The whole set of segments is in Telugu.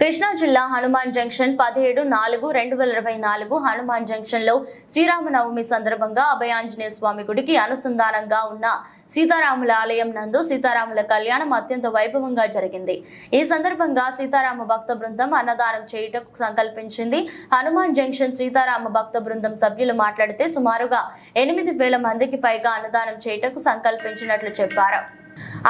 కృష్ణా జిల్లా హనుమాన్ జంక్షన్ పదిహేడు నాలుగు రెండు వేల ఇరవై నాలుగు హనుమాన్ జంక్షన్లో శ్రీరామనవమి సందర్భంగా అభయాంజనేయ స్వామి గుడికి అనుసంధానంగా ఉన్న సీతారాముల ఆలయం నందు సీతారాముల కళ్యాణం అత్యంత వైభవంగా జరిగింది. ఈ సందర్భంగా సీతారామ భక్త బృందం అన్నదానం చేయుటకు సంకల్పించింది. హనుమాన్ జంక్షన్ సీతారామ భక్త బృందం సభ్యులు మాట్లాడితే సుమారుగా ఎనిమిది వేల మందికి పైగా అన్నదానం చేయుటకు సంకల్పించినట్లు చెప్పారు.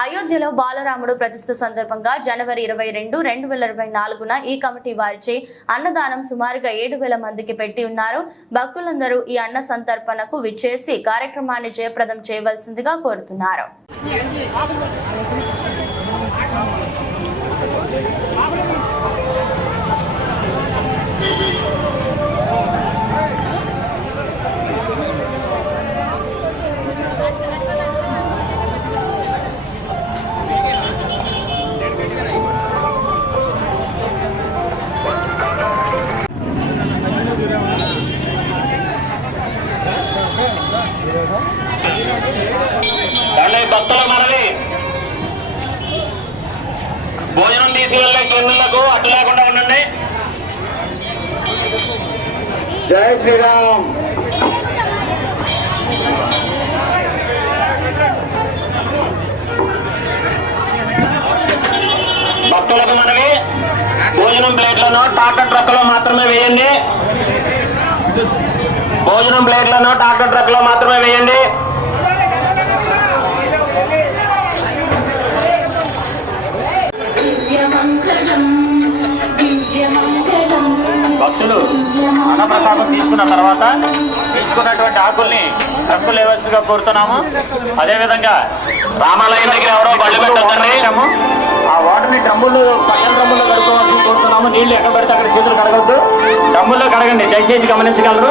అయోధ్యలో బాలరాముడు ప్రతిష్ఠ సందర్భంగా జనవరి ఇరవై రెండు రెండు వేల ఇరవై నాలుగున ఈ కమిటీ వారిచే అన్నదానం సుమారుగా ఏడు వేల మందికి పెట్టి ఉన్నారు. భక్తులందరూ ఈ అన్న సంతర్పణకు విచ్చేసి కార్యక్రమాన్ని జయప్రదం చేయవలసిందిగా కోరుతున్నారు. అడ్డు లేకుండా ఉండండి. జై శ్రీరామ్. భక్తులకు మనవి భోజనం ప్లేట్లను టాటర్ ట్రక్లో మాత్రమే వేయండి. భోజనం ప్లేట్లను టాటర్ ట్రక్లో మాత్రమే వేయండి. అన్నప్రసాదం తీసుకున్న తర్వాత తీసుకున్నటువంటి ఆకుల్ని ట్రక్కులు లేవలసిందిగా కోరుతున్నాము. అదేవిధంగా రామాలయం దగ్గర ఎవరో బళ్ళు పెట్టద్దండి. ఆ వాటర్ని డ్రమ్ముల్లో పక్కన డ్రమ్ముల్లో కడుక్కోవాల్సి కోరుతున్నాము. నీళ్ళు ఎక్కడ పడితే అక్కడ చేతులు కడగొద్దు. డ్రమ్ముల్లో కడగండి. దయచేసి గమనించగలరు.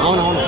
అవునవును.